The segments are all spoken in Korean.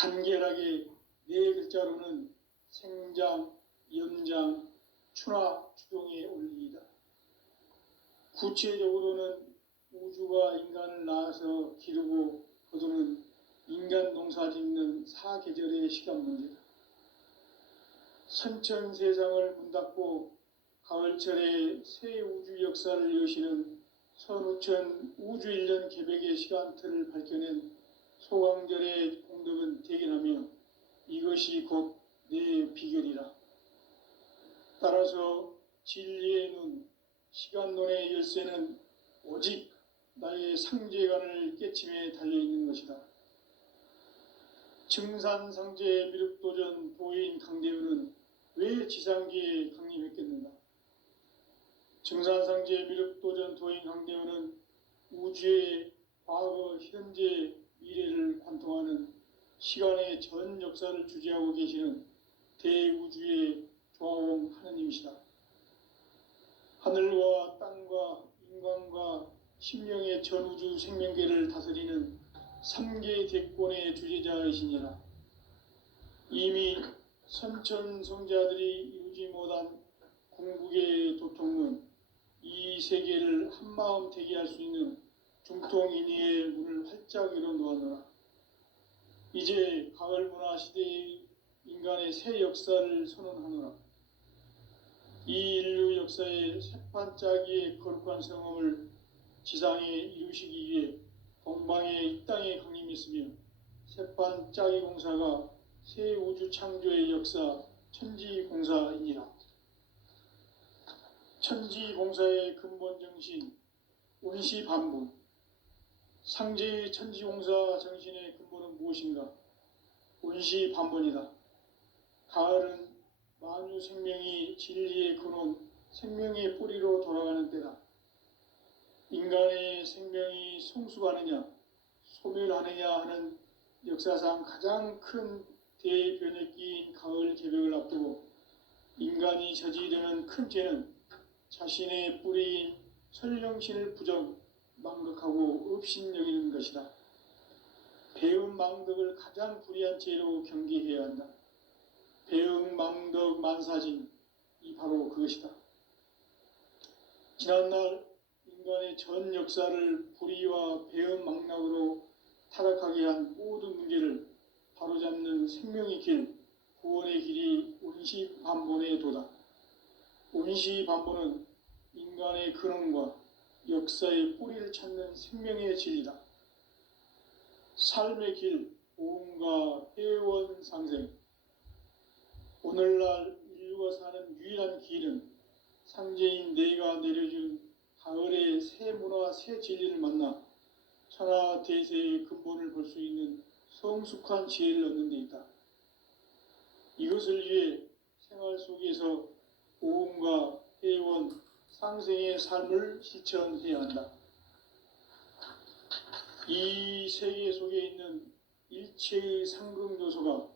간결하게 네 글자로는 생장, 연장, 추나 추동에 올리이다. 구체적으로는 우주가 인간을 낳아서 기르고 거두는 인간 농사 짓는 사계절의 시간 문제다. 선천 세상을 문 닫고 가을철에 새 우주 역사를 여시는 선우천 우주일년 개백의 시간틀을 밝혀낸 소강절의 공덕은 대견하며 이것이 곧 내 비결이라. 따라서 진리의 눈, 시간론의 열쇠는 오직 나의 상제관을 깨침에 달려있는 것이다. 증산상제 미륵도전 도인 강대우는 왜 지상기에 강림했겠는가? 증산상제 미륵도전 도인 강대우는 우주의 과거, 현재, 미래를 관통하는 시간의 전 역사를 주재하고 계시는 대우주의 조화원 하느님이시다. 하늘과 땅과 인간과 심령의 전우주 생명계를 다스리는 3계 대권의 주재자이시니라. 이미 선천성자들이 이루지 못한 궁극의 도통문, 이 세계를 한마음 되게 할 수 있는 중통인의의 문을 활짝 열어놓았노라. 이제 가을 문화 시대의 인간의 새 역사를 선언하노라. 이 인류 역사의 새판짜기의 거룩한 성험을 지상에 이루시기 위해 동방의 이 땅에 강림했으며 새판짜기 공사가 새 우주 창조의 역사 천지공사이니라. 천지공사의 근본 정신 운시반분. 상제의 천지공사 정신의 근본은 무엇인가? 운시반분이다. 가을은 만유 생명이 진리의 근원, 생명의 뿌리로 돌아가는 때다. 인간의 생명이 성숙하느냐, 소멸하느냐 하는 역사상 가장 큰 대변혁기인 가을 개벽을 앞두고 인간이 저지르는 큰 죄는 자신의 뿌리인 설령신을 부정, 망극하고 업신여기는 것이다. 배음 망덕을 가장 불의한 죄로 경계해야 한다. 배음 망덕 만사진, 이 바로 그것이다. 지난날 인간의 전 역사를 불의와 배음 망락으로 타락하게 한 모든 문제를 바로잡는 생명의 길, 구원의 길이 운시반본의 도다. 운시반본은 인간의 근원과 역사의 뿌리를 찾는 생명의 진리다. 삶의 길, 오음과 회원 상생. 오늘날 인류가 사는 유일한 길은 상제인 내가 내려준 가을의 새 문화, 새 진리를 만나 천하 대세의 근본을 볼 수 있는 성숙한 지혜를 얻는 데 있다. 이것을 위해 생활 속에서 오음과 회원, 상생의 삶을 실천해야 한다. 이 세계 속에 있는 일체의 상극 요소가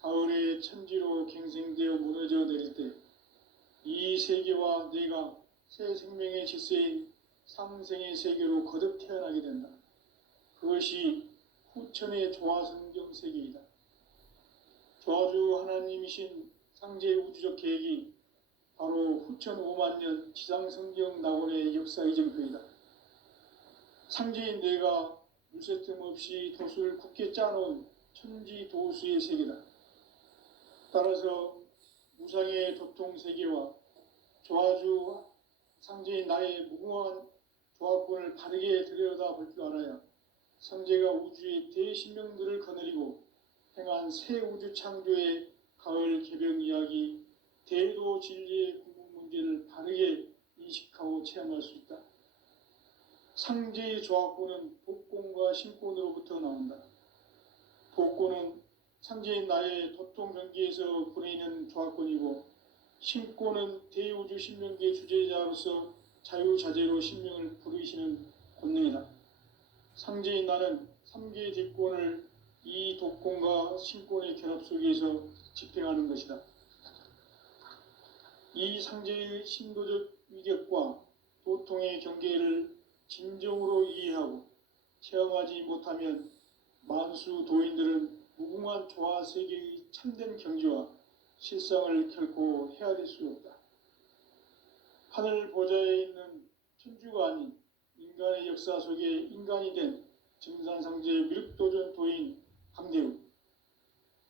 가을의 천지로 갱생되어 무너져 내릴 때 이 세계와 내가 새 생명의 질서인 상생의 세계로 거듭 태어나게 된다. 그것이 후천의 조화성경 세계이다. 조화주 하나님이신 상제 우주적 계획이 바로 후천 5만년 지상성경 낙원의 역사 이정표이다. 상제인 내가 물새 틈 없이 도수를 굳게 짜놓은 천지 도수의 세계다. 따라서 무상의 도통 세계와 조화주 상제인 나의 무궁한 조합권을 바르게 들여다볼 줄 알아야 상제가 우주의 대신명들을 거느리고 행한 새 우주 창조의 가을 개벽 이야기, 대도 진리의 궁극 문제를 바르게 인식하고 체험할 수 있다. 상제의 조합권은 복권과 신권으로부터 나온다. 복권은 상제인 나의 도통 경기에서 보내는 조합권이고, 신권은 대우주 신명계 주제자로서 자유자재로 신명을 부르시는 권능이다. 상제인 나는 3계 뒷권을 이 독권과 신권의 결합 속에서 집행하는 것이다. 이 상제의 신도적 위격과 도통의 경계를 진정으로 이해하고 체험하지 못하면 만수 도인들은 무궁한 조화 세계의 참된 경지와 실상을 결코 헤아릴 수 없다. 하늘 보좌에 있는 천주가 아닌 인간의 역사 속에 인간이 된 증산상제 미륵도전 도인 강대우,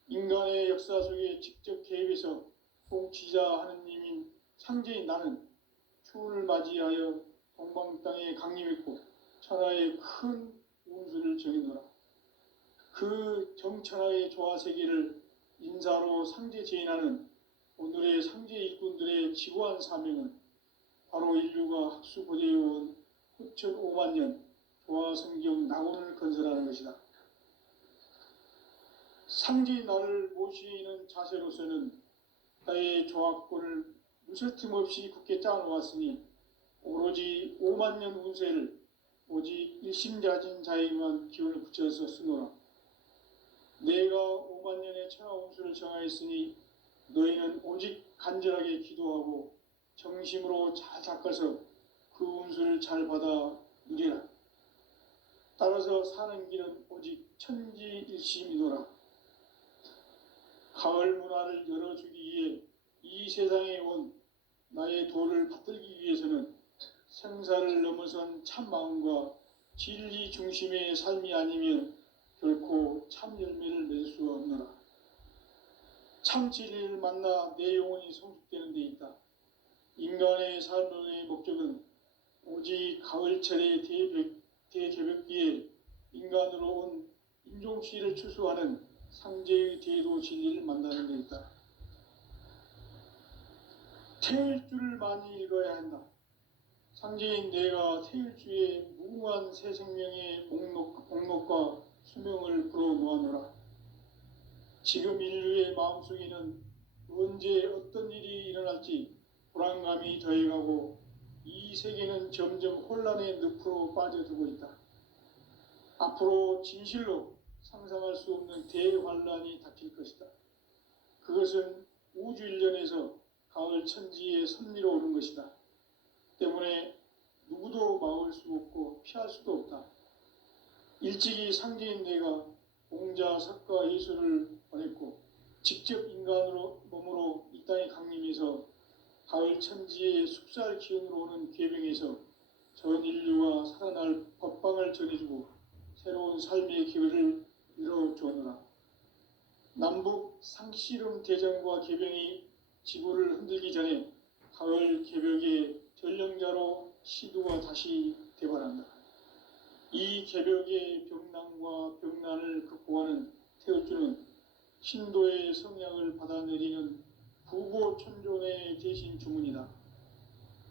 인간의 역사 속에 직접 개입해서 통치자 하느님인 상제인 나는 추운을 맞이하여 동방 땅에 강림했고 천하의 큰 운수를 정해노라. 그 정천하의 조화 세계를 인사로 상제 제인하는 오늘의 상제 일꾼들의 지고한 사명은 바로 인류가 학수고대해온 후천 5만 년 조화 성경 낙원을 건설하는 것이다. 상제인 나를 모시는 자세로서는 나의 조합권을 무쇠틈 없이 굳게 짜놓았으니 오로지 5만 년 운세를 오직 일심자진 자에게만 기운을 붙여서 쓰노라. 내가 5만 년의 천하 운수를 정하였으니 너희는 오직 간절하게 기도하고 정심으로 잘 닦아서 그 운수를 잘 받아 누리라. 따라서 사는 길은 오직 천지일심이노라. 가을 문화를 열어주기 위해 이 세상에 온 나의 도를 받들기 위해서는 생사를 넘어선 참 마음과 진리 중심의 삶이 아니면 결코 참 열매를 맺을 수 없노라. 참 진리를 만나 내 영혼이 성숙되는 데 있다. 인간의 삶의 목적은 오직 가을철의 대개벽기에 인간으로 온 인종씨를 추수하는 상제의 대도 진리를 만나는 데 있다. 태일주를 많이 읽어야 한다. 상제인 내가 태일주의 무궁한 새 생명의 목록과 수명을 불어모아노라. 지금 인류의 마음속에는 언제 어떤 일이 일어날지 불안감이 더해가고 이 세계는 점점 혼란의 늪으로 빠져들고 있다. 앞으로 진실로 상상할 수 없는 대환란이 닥칠 것이다. 그것은 우주 일련에서 가을 천지의 섭리로 오는 것이다. 때문에 누구도 막을 수 없고 피할 수도 없다. 일찍이 상제인 내가 공자, 석가, 예수를 보냈고 직접 인간으로 몸으로 이 땅에 강림해서 가을 천지의 숙살 기운으로 오는 괴병에서 전 인류가 살아날 법방을 전해주고 새로운 삶의 기회를 열어주었노라. 남북 상씨름 대전과 개병이 지구를 흔들기 전에 가을 개벽의 전령자로 시두가 다시 대발한다. 이 개벽의 병난과 병난을 극복하는 태울주는 신도의 성향을 받아내리는 부고천존의 대신 주문이다.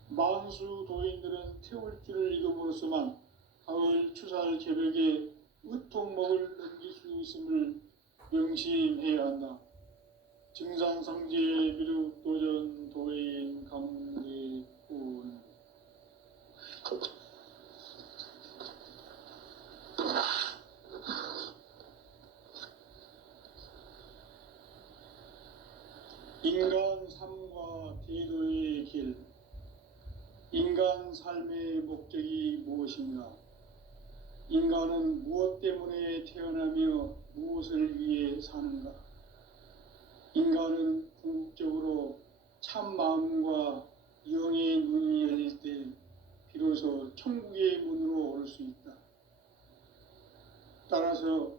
만수 도인들은 태울주를 읽음으로써만 가을 추살 개벽의 으통목을 넘길 수 있음을 명심해야 한다. 증산상제 미륵도전 도인 강대군. 인간 삶과 대도의 길. 인간 삶의 목적이 무엇인가? 인간은 무엇 때문에 태어나며 무엇을 위해 사는가? 인간은 궁극적으로 참 마음과 영의 눈이 열릴 때 비로소 천국의 문으로 올 수 있다. 따라서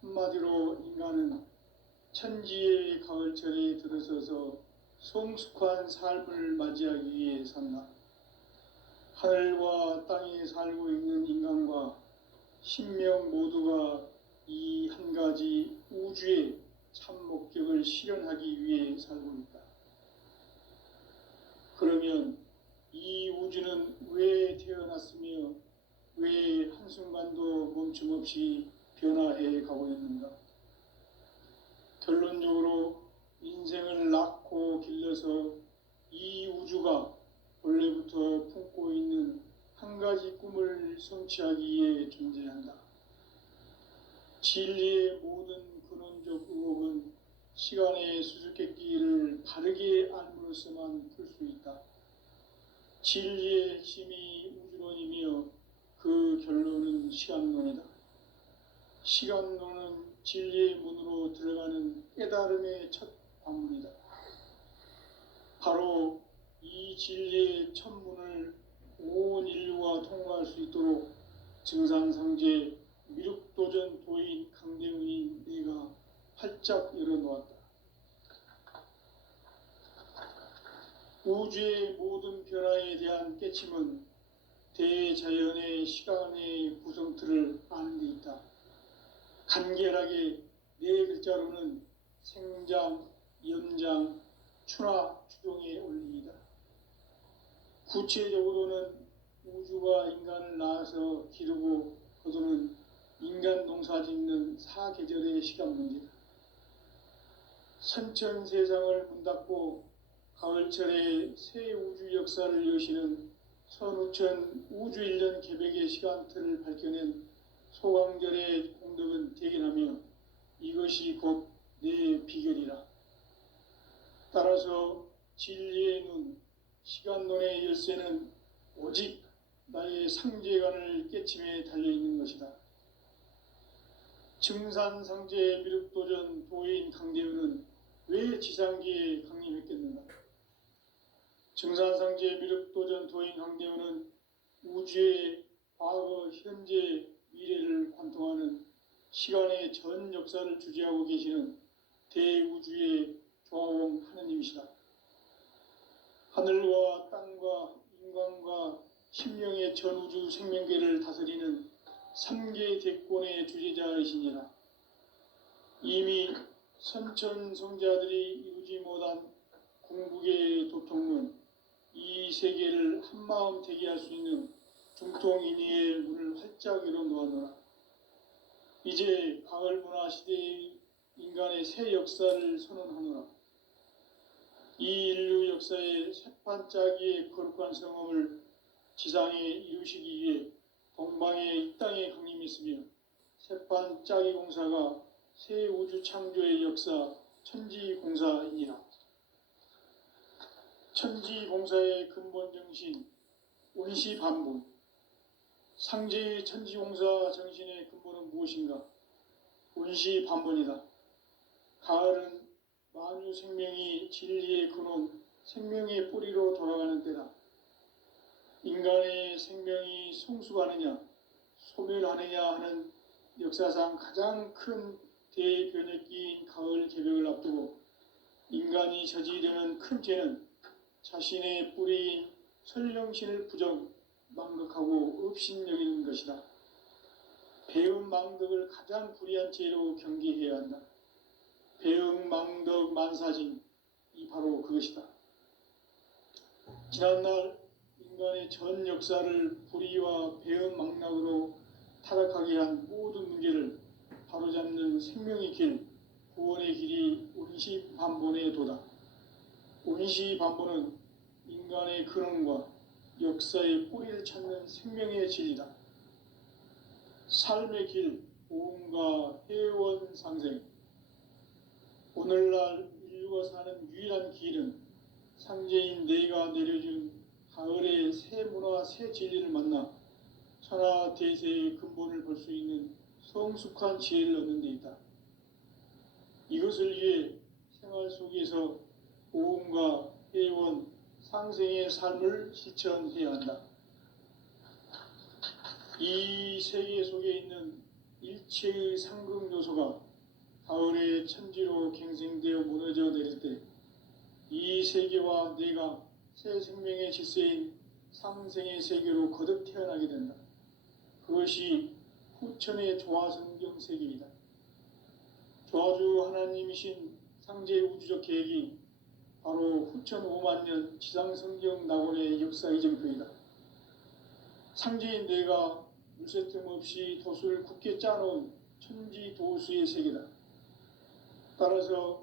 한마디로 인간은 천지의 가을철에 들어서서 성숙한 삶을 맞이하기 위해 산다. 하늘과 땅에 살고 있는 인간과 신명 모두가 이 한 가지 우주의 참 목적을 실현하기 위해 살고 있다. 그러면 이 우주는 왜 태어났으며 왜 한순간도 멈춤없이 변화해 가고 있는가? 결론적으로 인생을 낳고 길러서 이 우주가 원래부터 품고 있는 한 가지 꿈을 성취하기 위해 존재한다. 진리의 모든 근원적 의혹은 시간의 수수께끼를 바르게 알므로써만 풀 수 있다. 진리의 핵심이 우주론이며 그 결론은 시간론이다. 시간론은 진리의 문으로 들어가는 깨달음의 첫 방문이다. 바로 이 진리의 첫 문을 온 인류가 통과할 수 있도록 증산상제 미륵도전 도인 강대훈이 내가 활짝 열어놓았다. 우주의 모든 변화에 대한 깨침은 대자연의 시간의 구성틀을 아는 데 있다. 간결하게 네 글자로는 생장, 연장, 추나 추동의 원리이다. 구체적으로는 우주가 인간을 낳아서 기르고 거두는 인간 농사 짓는 사계절의 시간 문제다. 선천 세상을 문닫고 가을철에 새 우주 역사를 여시는 선우천 우주 1년 개백의 시간틀을 밝혀낸 소강절의 공덕은 대견하며 이것이 곧 내 비결이라. 따라서 진리의 눈, 시간론의 열쇠는 오직 나의 상제관을 깨침에 달려있는 것이다. 증산상제 미륵도전 도인 강대훈은 왜 지상기에 강림했겠는가? 증산상제 미륵도전 도인 강대훈은 우주의 과거, 현재, 미래를 관통하는 시간의 전 역사를 주재하고 계시는 대우주의 조화원 하느님이시다. 하늘과 땅과 인간과 심령의 전우주 생명계를 다스리는 3개 대권의 주재자이시니라. 이미 선천성자들이 이루지 못한 궁극의 도통론, 이 세계를 한마음 되게 할 수 있는 중통인의의 문을 활짝 열어놓았노라. 이제 가을 문화 시대의 인간의 새 역사를 선언하노라. 이 인류 역사의 새판짜기의 거룩한 성험을 지상에 이루시기 위해 동방의 이 땅에 강림했으며 새판짜기 공사가 새 우주 창조의 역사 천지공사이니라. 천지공사의 근본 정신 운시반분. 상제의 천지공사 정신의 근본은 무엇인가? 운시반분이다. 가을은 만유 생명이 진리의 근원, 생명의 뿌리로 돌아가는 때다. 인간의 생명이 성숙하느냐, 소멸하느냐 하는 역사상 가장 큰 대변혁기인 가을 개벽을 앞두고 인간이 저지르는 큰 죄는 자신의 뿌리인 설령신을 부정, 망극하고 업신여기는 것이다. 배음 망덕을 가장 불의한 죄로 경계해야 한다. 배음 망덕 만사진, 이 바로 그것이다. 지난날 인간의 전 역사를 불의와 배음 망락으로 타락하게 한 모든 문제를 바로잡는 생명의 길, 구원의 길이 운시반본의 도다. 운시반본은 인간의 근원과 역사의 뿌리를 찾는 생명의 진리다. 삶의 길, 보험과 회원 상생. 오늘날 인류가 사는 유일한 길은 상제인 내가 내려준 가을의 새 문화, 새 진리를 만나 천하 대세의 근본을 볼 수 있는 성숙한 지혜를 얻는 데 있다. 이것을 위해 생활 속에서 보험과 회원, 상생의 삶을 실천해야 한다. 이 세계 속에 있는 일체의 상극 요소가 가을의 천지로 갱생되어 무너져 내릴 때 이 세계와 내가 새 생명의 질서인 상생의 세계로 거듭 태어나게 된다. 그것이 후천의 조화성경 세계이다. 조화주 하나님이신 상제 우주적 계획이 바로 후천 5만 년 지상성경 낙원의 역사 이정표이다. 상제인 내가 물새틈 없이 도수를 굳게 짜놓은 천지 도수의 세계다. 따라서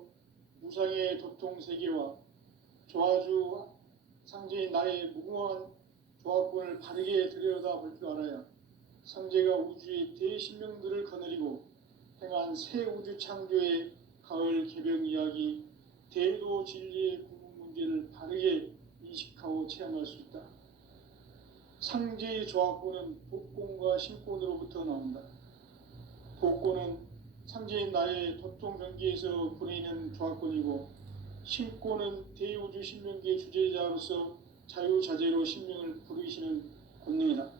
무상의 도통 세계와 조화주 상제인 나의 무궁한 조합권을 바르게 들여다볼 줄 알아야 상제가 우주의 대신명들을 거느리고 행한 새 우주 창조의 가을 개벽 이야기, 대도 진리의 궁극 문제를 바르게 인식하고 체험할 수 있다. 상제의 조합권은 복권과 신권으로부터 나온다. 복고는 상제인 나의 도통 경기에서 부리는 조합권이고, 신고는 대우주 신명기의 주제자로서 자유자재로 신명을 부르시는 권능이다.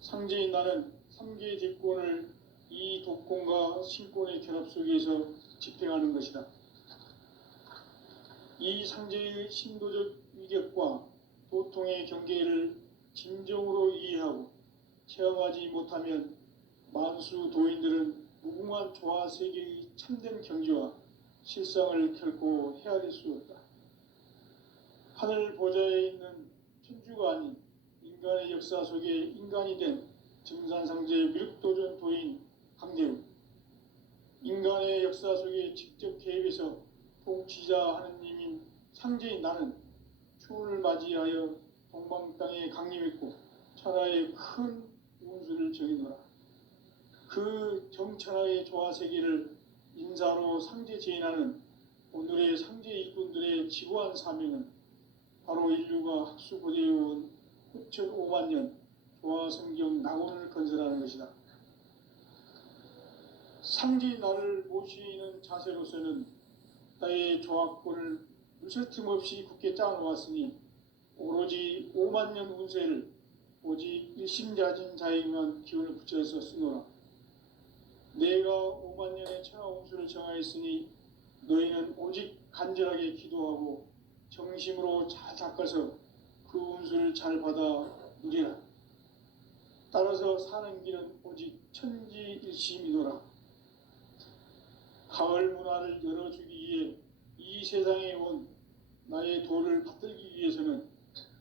상제인 나는 3개의 대권을 이 독권과 신권의 결합 속에서 집행하는 것이다. 이 상제의 신도적 위격과 도통의 경계를 진정으로 이해하고 체험하지 못하면 만수 도인들은 무궁한 조화 세계의 참된 경지와 실상을 결코 헤아릴 수 없다. 하늘 보좌에 있는 천주가 아닌 인간의 역사 속에 인간이 된 증산상제 미륵도전 도인 강대우, 인간의 역사 속에 직접 개입해서 통치자 하느님인 상제인 나는 추운을 맞이하여 동방 땅에 강림했고 천하의 큰 운수를 정해노라. 그 정천하의 조화세계를 인사로 상제 제인하는 오늘의 상제 일꾼들의 지고한 사명은 바로 인류가 학수고대해온 후천 5만 년 조화성경 낙원을 건설하는 것이다. 상제인 나를 모시는 자세로서는 나의 조합권을 무쇠틈 없이 굳게 짜놓았으니 오로지 5만 년 운세를 오직 일심자진 자에게만 기운을 붙여서 쓰노라. 내가 5만 년의 천하 운수를 정하였으니 너희는 오직 간절하게 기도하고 정심으로 잘 닦아서 그 운수를 잘 받아 누리라. 따라서 사는 길은 오직 천지일심이노라. 가을 문화를 열어주기 위해 이 세상에 온 나의 도를 받들기 위해서는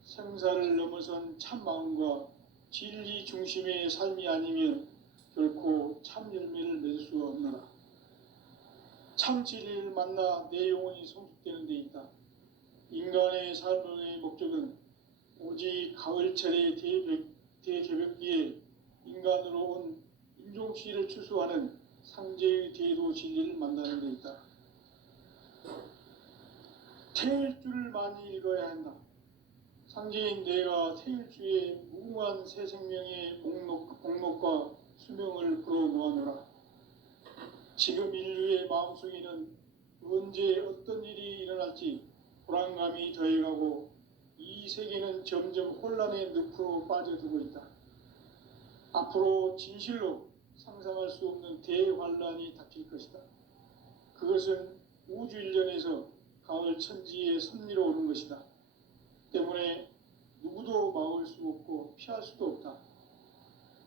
생사를 넘어선 참 마음과 진리 중심의 삶이 아니면 결코 참 열매를 맺을 수 없노라. 참 진리를 만나 내 영혼이 성숙되는 데 있다. 인간의 삶의 목적은 오직 가을철의 대개벽기에 인간으로 온 인종시를 추수하는 상제의 대도 진리를 만나는 데 있다. 태일주를 많이 읽어야 한다. 상제인 내가 태일주의 무궁한 새 생명의 목록과 수명을 불어놓아노라. 지금 인류의 마음속에는 언제 어떤 일이 일어날지 불안감이 더해가고 이 세계는 점점 혼란의 늪으로 빠져들고 있다. 앞으로 진실로 상상할 수 없는 대환란이 닥칠 것이다. 그것은 우주 일련에서 가을 천지의 섭리로 오는 것이다. 때문에 누구도 막을 수 없고 피할 수도 없다.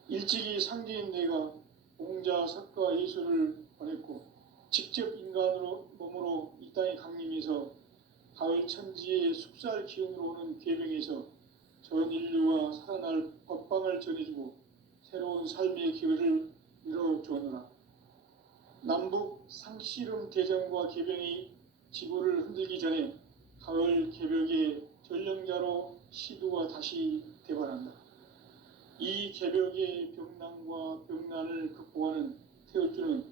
일찍이 상제인 내가 공자, 석가, 예수를 보냈고 직접 인간으로 몸으로 이 땅에 강림해서 가을 천지의 숙살 기운으로 오는 궤병에서 전 인류가 살아날 법방을 전해주고 새로운 삶의 기회를 열어주었노라. 남북 상씨름 대전과 개병이 지구를 흔들기 전에 가을 개벽의 전령자로 시두가 다시 대발한다. 이 개벽의 병난과 병난을 극복하는 태울주는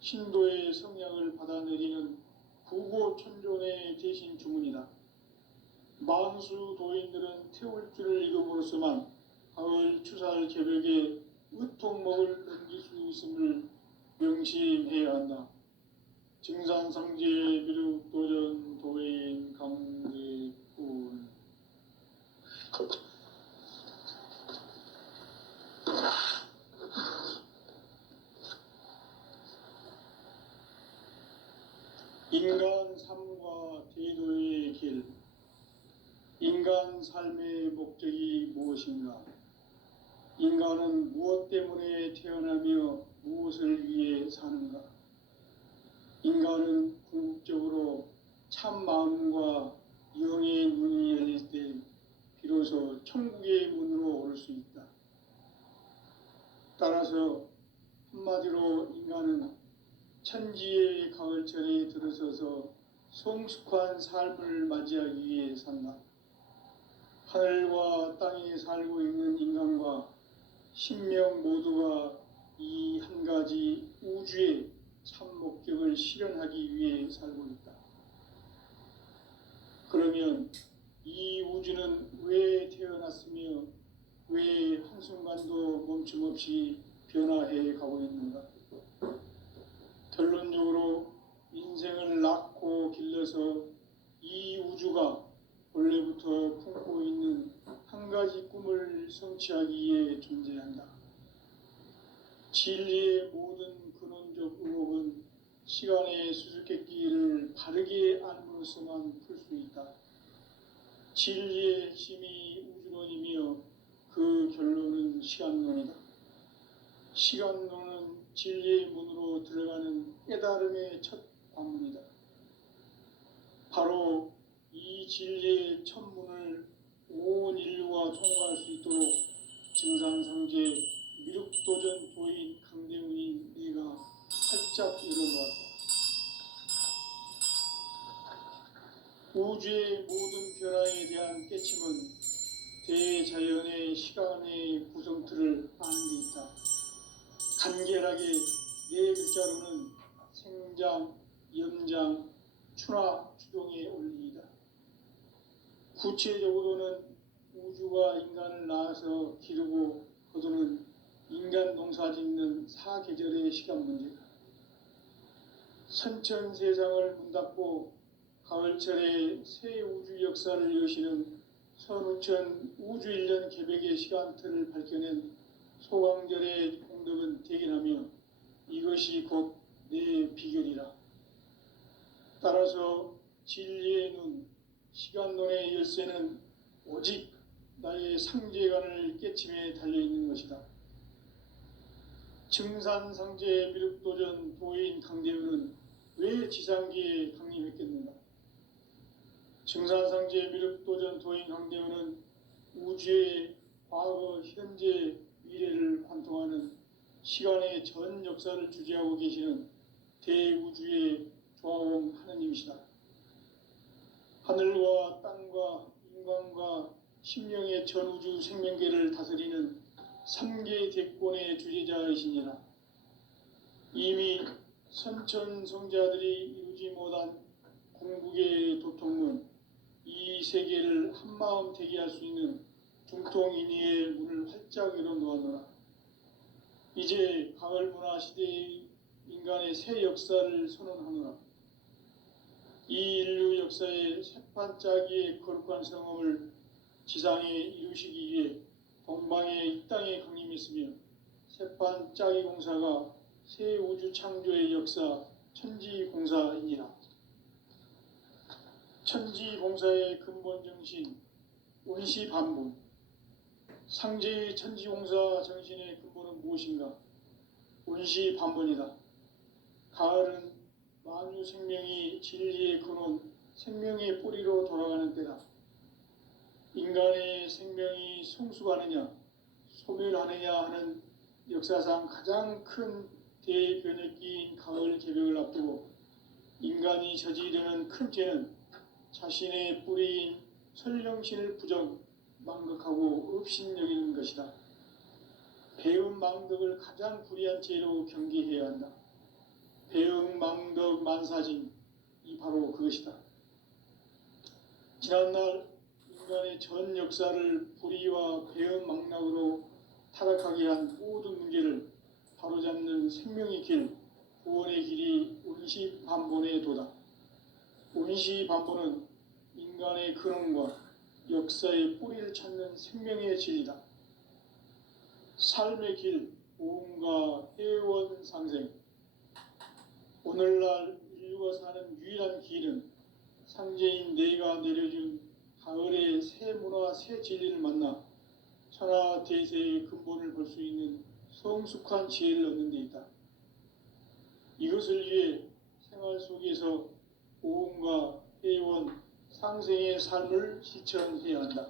신도의 성약을 받아내리는 구고천존의 대신 주문이다. 만수 도인들은 태울주를 읽음으로써만 가을 추살 개벽의 의통목을 넘길 수 있음을 명심해야 한다. 증산상제 미륵도전 도인 강대군. 인간 삶과 제도의 길. 인간 삶의 목적이 무엇인가? 인간은 무엇 때문에 태어나며 무엇을 위해 사는가? 인간은 궁극적으로 참 마음과 영의 문이 열릴 때 비로소 천국의 문으로 오를 수 있다. 따라서 한마디로 인간은 천지의 가을철에 들어서서 성숙한 삶을 맞이하기 위해 산다. 하늘과 땅에 살고 있는 인간과 신명 모두가 이 한 가지 우주의 참 목적을 실현하기 위해 살고 있다. 그러면 이 우주는 왜 태어났으며 왜 한순간도 멈춤없이 변화해 가고 있는가? 성취하기 위해 존재한다. 진리의 모든 근원적 의혹은 시간의 수수께끼를 바르게 알므로서만 풀 수 있다. 진리의 핵심이 우주론이며 그 결론은 시간론이다. 시간론은 진리의 문으로 들어가는 깨달음의 첫 관문이다. 바로 이 진리의 첫 문을 온 인류가 통과할 수 있도록 증산상제 미륵도전 도인 강대훈인 내가 활짝 열어놓았다. 우주의 모든 변화에 대한 깨침은 대자연의 시간의 구성틀을 아는 데 있다. 간결하게 네 글자로는 생장, 연장, 추나 추동의 원리이다. 구체적으로는 우주가 인간을 낳아서 기르고 거두는 인간 농사 짓는 사계절의 시간 문제다. 선천 세상을 문닫고 가을철에 새 우주 역사를 여시는 선우천 우주 1년 개백의 시간틀을 밝혀낸 소강절의 공덕은 대견하며 이것이 곧 내 비결이라. 따라서 진리의 눈, 시간론의 열쇠는 오직 나의 상제관을 깨침에 달려있는 것이다. 증산상제 미륵도전 도인 강대훈은 왜 지상기에 강림했겠는가? 증산상제 미륵도전 도인 강대훈은 우주의 과거, 현재, 미래를 관통하는 시간의 전 역사를 주재하고 계시는 대우주의 조화원 하느님이시다. 하늘과 땅과 인간과 심령의 전우주 생명계를 다스리는 3개 대권의 주재자이시니라. 이미 선천성자들이 이루지 못한 궁극의 도통문, 이 세계를 한마음 되게 할 수 있는 중통인의의 문을 활짝 열어놓았노라. 이제 가을 문화 시대의 인간의 새 역사를 선언하노라. 이 인류 역사의 새판짜기의 거룩한 성험을 지상에 이루시기 위해 동방의 이 땅에 강림했으며 새판짜기 공사가 새 우주 창조의 역사 천지공사이니라. 천지공사의 근본 정신 운시반분. 상제의 천지공사 정신의 근본은 무엇인가? 운시반분이다. 가을은 만유 생명이 진리의 근원, 생명의 뿌리로 돌아가는 때다. 인간의 생명이 성숙하느냐, 소멸하느냐 하는 역사상 가장 큰 대변혁기인 가을 개벽을 앞두고 인간이 저지르는 큰 죄는 자신의 뿌리인 설령신을 부정, 망극하고 업신여기는 것이다. 배음 망덕을 가장 불의한 죄로 경계해야 한다. 배음 망덕 만사진, 이 바로 그것이다. 지난날 인간의 전 역사를 불의와 배음 망락으로 타락하게 한 모든 문제를 바로잡는 생명의 길, 구원의 길이 운시반본의 도다. 운시반본은 인간의 근원과 역사의 뿌리를 찾는 생명의 진리다. 삶의 길, 보험과 회원 상생. 오늘날 인류가 사는 유일한 길은 상제인 내가 내려준 가을의 새 문화, 새 진리를 만나 천하 대세의 근본을 볼 수 있는 성숙한 지혜를 얻는 데 있다. 이것을 위해 생활 속에서 보험과 회원, 상생의 삶을 실천해야 한다.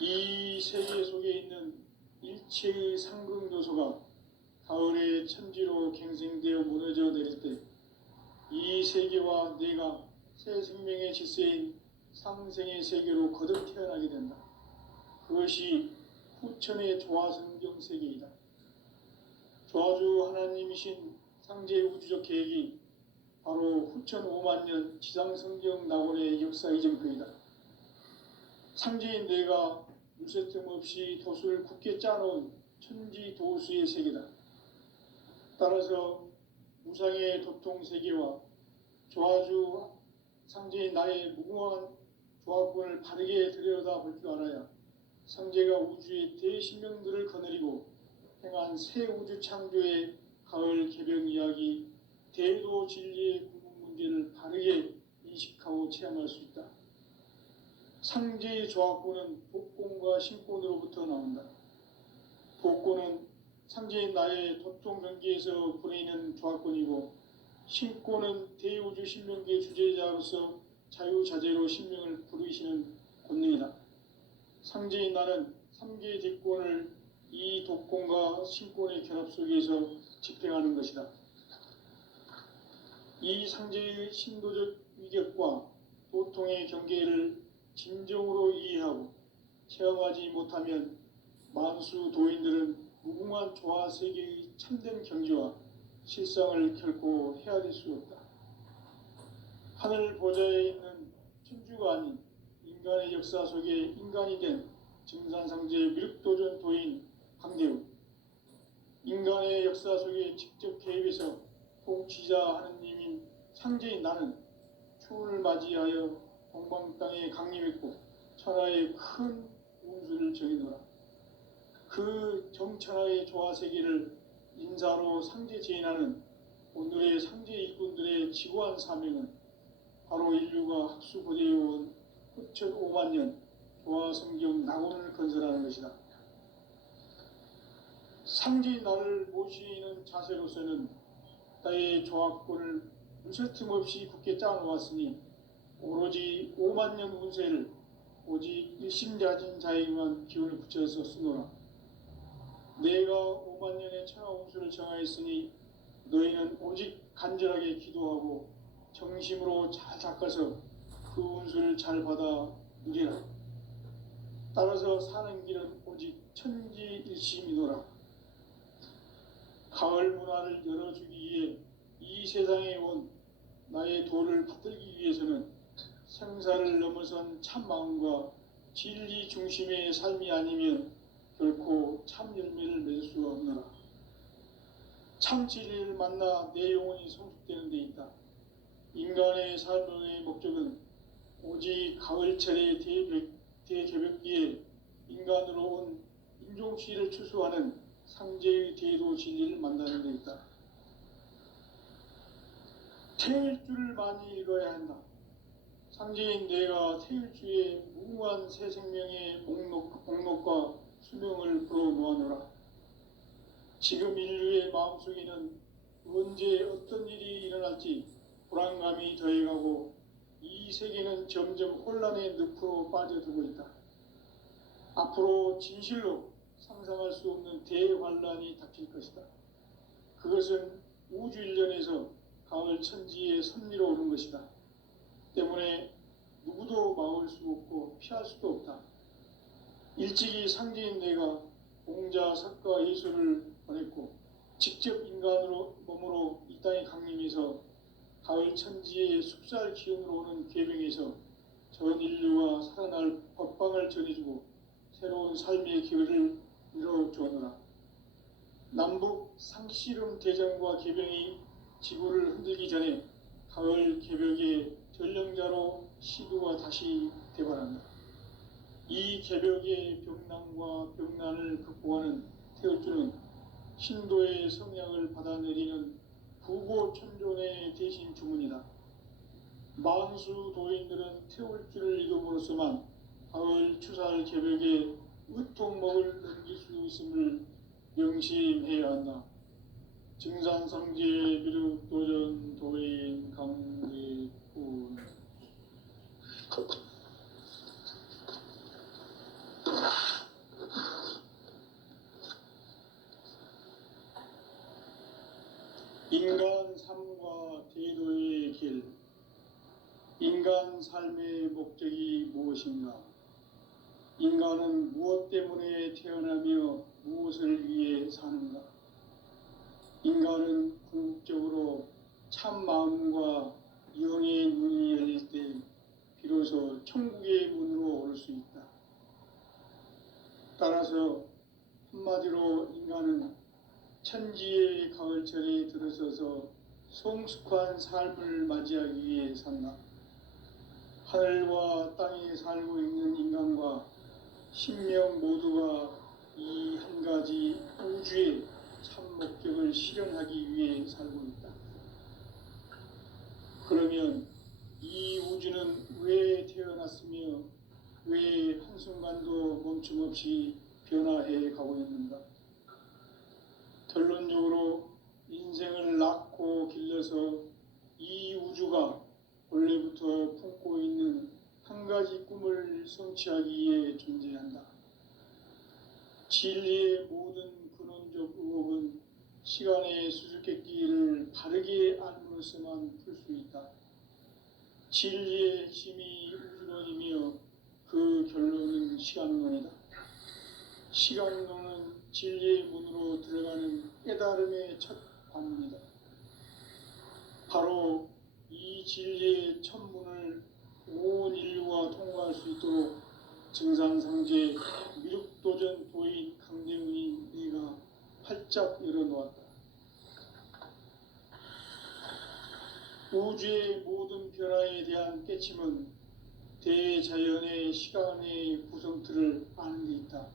이 세계 속에 있는 일체의 상승요소가 가을의 천지로 갱생되어 무너져 내릴 때 이 세계와 내가 새 생명의 질서인 상생의 세계로 거듭 태어나게 된다. 그것이 후천의 조화성경 세계이다. 조화주 하나님이신 상제 우주적 계획이 바로 후천 5만 년 지상성경 낙원의 역사 이정표이다. 상제인 내가 물새틈 없이 도수를 굳게 짜놓은 천지 도수의 세계다. 따라서 무상의 도통 세계와 조화주 상제인 나의 무궁한 조화권을 바르게 들여다볼 줄 알아야 성제가 우주의 대신명들을 거느리고 행한 새 우주 창조의 가을 개벽 이야기, 대도 진리의 구분 문제를 바르게 인식하고 체험할 수 있다. 상제의 조합구는 복권과 신권으로부터 나온다. 복권은 상제의 나의 도통 경기에서 보내는 조합권이고, 신권은 대우주 신명기의 주제자로서 자유자재로 신명을 부르시는 권능이다. 상제의 나는 3개의 대권을 이 독권과 신권의 결합 속에서 집행하는 것이다. 이 상제의 신도적 위격과 도통의 경계를 진정으로 이해하고 체험하지 못하면 만수 도인들은 무궁한 조화 세계의 참된 경지와 실상을 결코 헤아릴 수 없다. 하늘 보좌에 있는 천주가 아닌 인간의 역사 속에 인간이 된 증산상제 미륵도전 도인 강대우, 인간의 역사 속에 직접 개입해서 통치자 하느님인 상제인 나는 추운을 맞이하여 동방 땅에 강림했고 천하의 큰 운수를 정해놓으라. 그 정천하의 조화세계를 인사로 상제 제인하는 오늘의 상제 일꾼들의 지고한 사명은 바로 인류가 학수고대해온 후천 5만 년 조화성경 낙원을 건설하는 것이다. 상제인 나를 모시는 자세로서는 나의 조합권을 무쇠틈 없이 굳게 짜놓았으니 오로지 5만 년 운세를 오직 일심자진 자에게만 기운을 붙여서 쓰노라. 내가 5만 년의 천하 운수를 정하였으니 너희는 오직 간절하게 기도하고 정심으로 잘 닦아서 그 운수를 잘 받아 누리라. 따라서 사는 길은 오직 천지일심이노라. 가을 문화를 열어주기 위해 이 세상에 온 나의 도를 받들기 위해서는 생사를 넘어선 참마음과 진리 중심의 삶이 아니면 결코 참 열매를 맺을 수가 없노라. 참 진리를 만나 내 영혼이 성숙되는 데 있다. 인간의 삶의 목적은 오직 가을철의 대개벽기에 인간으로 온 인종치를 추수하는 상제의 대도 진리를 만나는 데 있다. 태일주를 많이 읽어야 한다. 상제인 내가 태일주의 무궁한 새 생명의 목록과 수명을 불어놓아노라. 지금 인류의 마음속에는 언제 어떤 일이 일어날지 불안감이 더해가고 이 세계는 점점 혼란의 늪으로 빠져들고 있다. 앞으로 진실로 상상할 수 없는 대환란이 닥칠 것이다. 그것은 우주 일련에서 가을 천지의 섭리로 오는 것이다. 때문에 누구도 막을 수 없고 피할 수도 없다. 일찍이 상제인 내가 공자, 석가, 예수를 보냈고 직접 인간으로 몸으로 이 땅에 강림해서 가을 천지의 숲살 기운으로 오는 계명에서 전 인류가 살아날 법방을 전해주고 새로운 삶의 기회를 이뤄주었노라. 남북 상씨름 대전과 계병이 지구를 흔들기 전에 가을 개벽의 전령자로 시도가 다시 되발한다. 이 개벽의 병난과 병난을 극복하는 태울주는 신도의 성향을 받아내리는 부고천존의 대신 주문이다. 만수 도인들은 태울주를 읽음으로써만 가을 추살 개벽에 으통목을 넘길 수 있음을 명심해야 한다. 증산상제 미륵도전 도인 강대군. 인간 삶과 대도의 길. 인간 삶의 목적이 무엇인가? 인간은 무엇 때문에 태어나며 무엇을 위해 사는가? 인간은 궁극적으로 참 마음과 영의 문이 열릴 때 비로소 천국의 문으로 오를 수 있다. 따라서 한마디로 인간은 천지의 가을철에 들어서서 성숙한 삶을 맞이하기 위해 산다. 하늘과 땅에 살고 있는 인간과 신명 모두가 이 한 가지 우주의 참 목적을 실현하기 위해 살고 있다. 그러면 이 우주는 왜 태어났으며 왜 한순간도 멈춤 없이 변화해 가고 있는가? 결론적으로 인생을 낳고 길러서 이 우주가 원래부터 품고 있는 한 가지 꿈을 성취하기 위해 존재한다. 진리의 모든 근원적 의혹은 시간의 수수께끼를 바르게 알므로서만 풀 수 있다. 진리의 핵심이 우주론이며 그 결론은 시간론이다. 시간론은 진리의 문으로 들어가는 깨달음의 첫 관문이다. 바로 이 진리의 첫 문을 온 인류가 통과할 수 있도록 증산상제 미륵도전 도인 강대훈이 네가 활짝 열어놓았다. 우주의 모든 변화에 대한 깨침은 대자연의 시간의 구성틀을 아는 데 있다.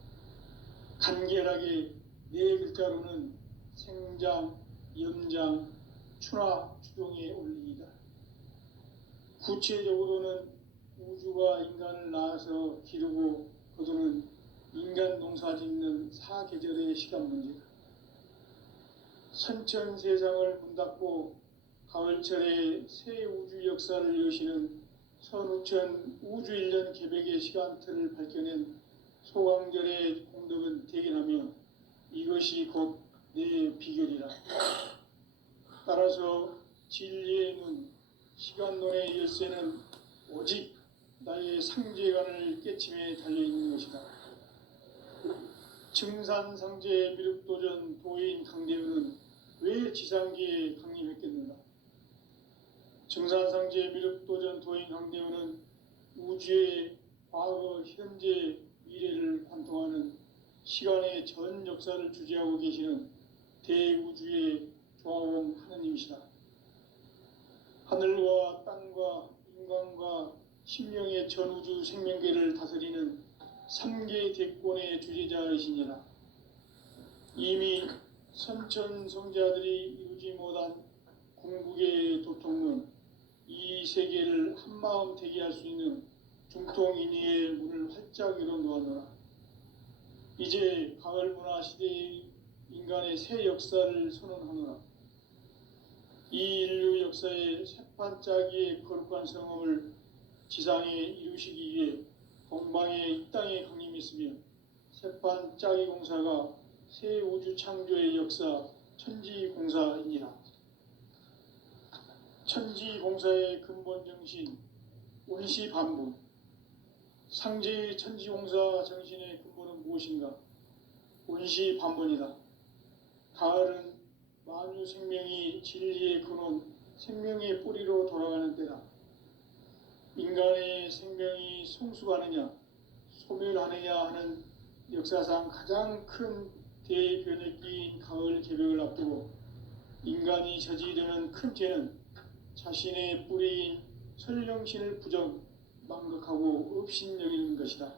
간결하게 네 글자로는 생장, 연장, 추나 추동의 원리이다. 구체적으로는 우주가 인간을 낳아서 기르고 거두는 인간 농사 짓는 사계절의 시간 문제다. 선천 세상을 문 닫고 가을철에 새 우주 역사를 여시는 선우천 우주 1년 개백의 시간틀을 밝혀낸 소강절의 공덕은 대견하며 이것이 곧 내 비결이라. 따라서 진리의 문, 시간론의 열쇠는 오직 나의 상제관을 깨침에 달려있는 것이다. 증산상제 미륵도전 도인 강대훈은 왜 지상기에 강림했겠는가? 증산상제 미륵도전 도인 강대훈은 우주의 과거, 현재, 미래를 관통하는 시간의 전 역사를 주재하고 계시는 대우주의 조화원 하느님이시다. 하늘과 땅과 인간과 신명의 전우주 생명계를 다스리는 3개 대권의 주재자이시니라. 이미 선천성자들이 이루지 못한 궁극의 도통론, 이 세계를 한마음 되게 할 수 있는 중통인의의 문을 활짝 열어놓았노라. 이제 가을 문화 시대의 인간의 새 역사를 선언하노라. 이 인류 역사의 새판짜기의 거룩한 성험을 지상에 이루시기 위해 동방의 이 땅에 강림했으며 새판짜기 공사가 새 우주 창조의 역사 천지공사이니라. 천지공사의 근본 정신 운시반분. 상제의 천지공사 정신의 근본은 무엇인가? 운시반분이다. 가을은 만유 생명이 진리의 근원, 생명의 뿌리로 돌아가는 때다. 인간의 생명이 성숙하느냐, 소멸하느냐 하는 역사상 가장 큰 대변혁기인 가을 개벽을 앞두고 인간이 저지르는 큰 죄는 자신의 뿌리인 설령신을 부정, 망극하고 업신여기는 것이다.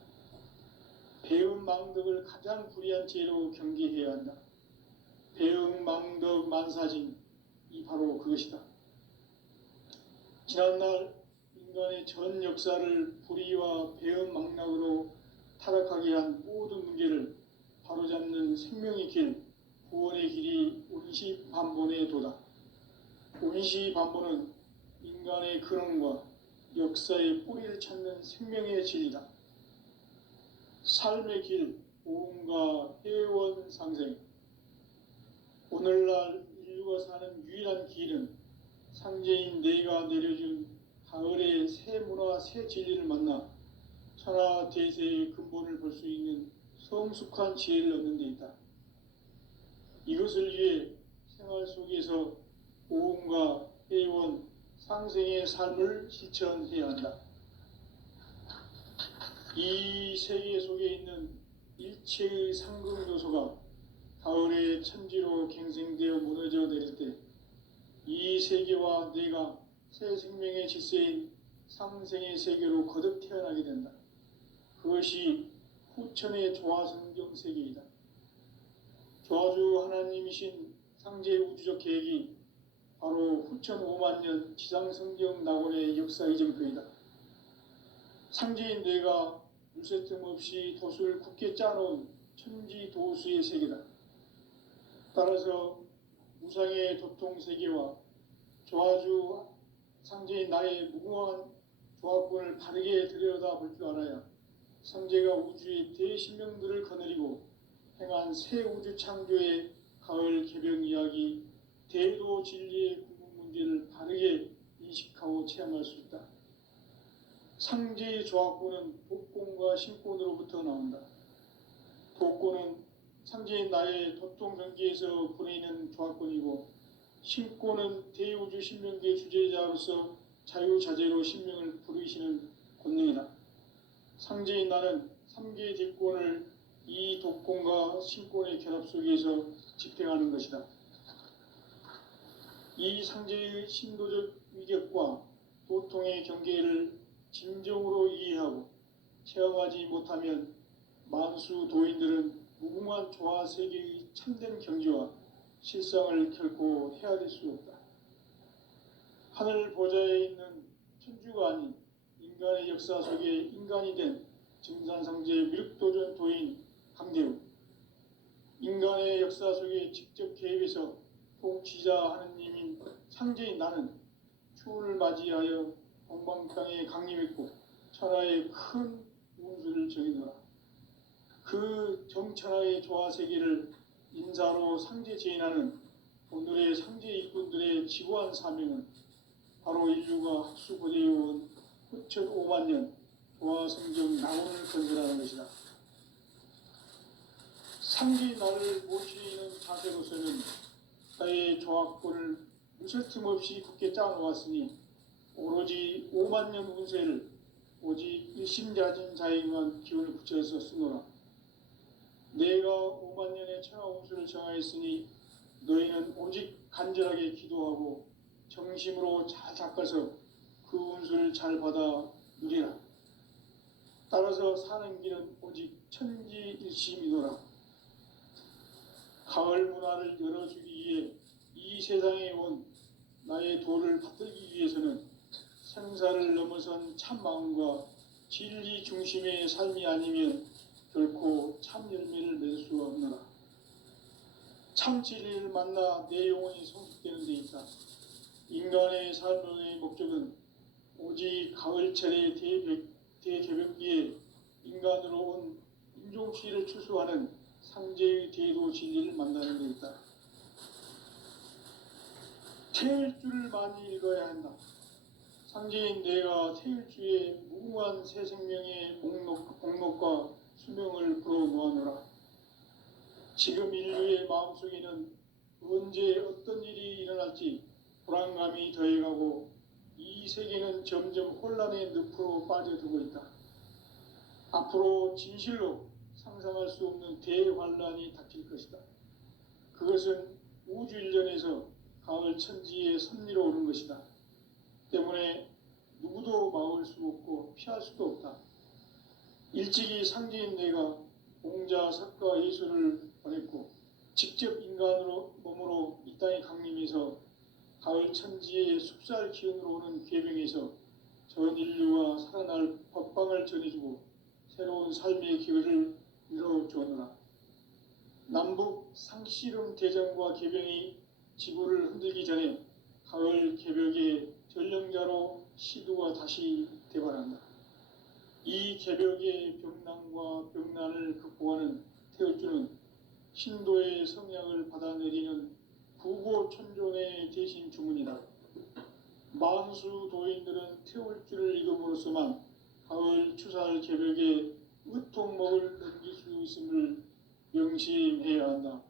배음 망덕을 가장 불의한 죄로 경계해야 한다. 배음 망덕 만사진, 이 바로 그것이다. 지난날 인간의 전 역사를 불의와 배음 망락으로 타락하게 한 모든 문제를 바로잡는 생명의 길, 구원의 길이 운시반본의 도다. 운시반본은 인간의 근원과 역사의 뿌리를 찾는 생명의 진리다. 삶의 길, 보험과 회원 상생. 오늘날 인류가 사는 유일한 길은 상제인 내가 내려준 가을의 새 문화, 새 진리를 만나 천하 대세의 근본을 볼 수 있는 성숙한 지혜를 얻는 데 있다. 이것을 위해 생활 속에서 보험과 회원, 상생의 삶을 실천해야 한다. 이 세계 속에 있는 일체의 상극 요소가 가을의 천지로 갱생되어 무너져 내릴 때 이 세계와 내가 새 생명의 질서인 상생의 세계로 거듭 태어나게 된다. 그것이 후천의 조화성경 세계이다. 조화주 하나님이신 상제 우주적 계획이 바로 후천 5만 년 지상성경 낙원의 역사 이전표이다. 상제인 내가 물새 틈 없이 돛을 굳게 짜놓은 천지 도수의 세계다. 따라서 무상의 도통 세계와 조화주 상제인 나의 무궁한 조화권을 바르게 들여다볼 줄 알아야 상제가 우주의 대신명들을 거느리고 행한 새 우주 창조의 가을 개병 이야기, 대도 진리의 구분 문제를 바르게 인식하고 체험할 수 있다. 상제의 조화권은 복권과 신권으로부터 나온다. 복권은 상제인 나의 도통전기에서 보내는 조화권이고, 신권은 대우주 신명계 주제자로서 자유자재로 신명을 부르시는 권능이다. 상제인 나는 3개의 대권을 이 독권과 신권의 결합 속에서 집행하는 것이다. 이 상제의 신도적 위격과 도통의 경계를 진정으로 이해하고 체험하지 못하면 만수 도인들은 무궁한 조화 세계의 참된 경지와 실상을 결코 헤아릴 수 없다. 하늘 보좌에 있는 천주가 아닌 인간의 역사 속에 인간이 된 증산상제 미륵도전 도인 강대우, 인간의 역사 속에 직접 개입해서 통치자 하느님인 상제인 나는 추운을 맞이하여 동방땅에 강림했고 천하의 큰 운수를 정해놓아 그 정천하의 조화세계를 인사로 상제 제인하는 오늘의 상제 일꾼들의 지고한 사명은 바로 인류가 학수고대해온 후천 5만 년 조화성경 낙원을 건설하는 것이다. 상제인 나를 모시는 자세로서는 나의 조화권을 무쇠 틈 없이 굳게 짜놓았으니 오로지 5만 년 운세를 오직 일심자진 자에게만 기운을 붙여서 쓰노라. 내가 5만 년의 천하 운수를 정하였으니 너희는 오직 간절하게 기도하고 정심으로 잘 닦아서 그 운수를 잘 받아 누리라. 따라서 사는 길은 오직 천지일심이노라. 가을 문화를 열어주기 위해 이 세상에 온 나의 도를 받들기 위해서는 생사를 넘어선 참 마음과 진리 중심의 삶이 아니면 결코 참 열매를 맺을 수가 없노라. 참 진리를 만나 내 영혼이 성숙되는 데 있다. 인간의 삶의 목적은 오직 가을철의 대개벽기에 인간으로 온 인종치를 추수하는 상제의 대도 진리를 만나는 데 있다. 태일주를 많이 읽어야 한다. 상제인 내가 태일주의 무궁한 새 생명의 목록과 수명을 불어놓아노라. 지금 인류의 마음속에는 언제 어떤 일이 일어날지 불안감이 더해가고 이 세계는 점점 혼란의 늪으로 빠져들고 있다. 앞으로 진실로 상상할 수 없는 대환란이 닥칠 것이다. 그것은 우주 일련에서 가을 천지의 섭리로 오는 것이다. 때문에 누구도 막을 수 없고 피할 수도 없다. 일찍이 상제인 내가 공자, 석가, 예수를 보냈고 직접 인간으로 몸으로 이 땅에 강림해서 가을 천지의 숲살 기운으로 오는 괴병에서 전 인류와 살아날 법방을 전해주고 새로운 삶의 기회를 이뤄주었노라. 남북 상씨름 대전과 개병이 지구를 흔들기 전에 가을 개벽의 전령자로 시두가 다시 대발한다. 이 개벽의 병난과 병난을 극복하는 태울주는 신도의 성약을 받아내리는 구고천존의 대신 주문이다. 만수 도인들은 태울주를 읽음으로써만 가을 추살 개벽에 으통먹을 넘길 수 있음을 명심해야 한다.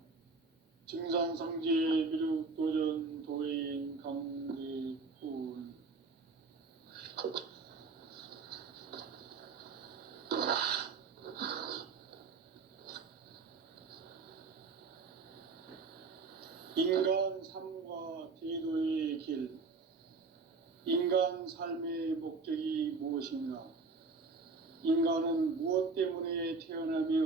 증산상제 미륵도전 도인 강대훈. 인간 삶과 대도의 길. 인간 삶의 목적이 무엇인가? 인간은 무엇 때문에 태어나며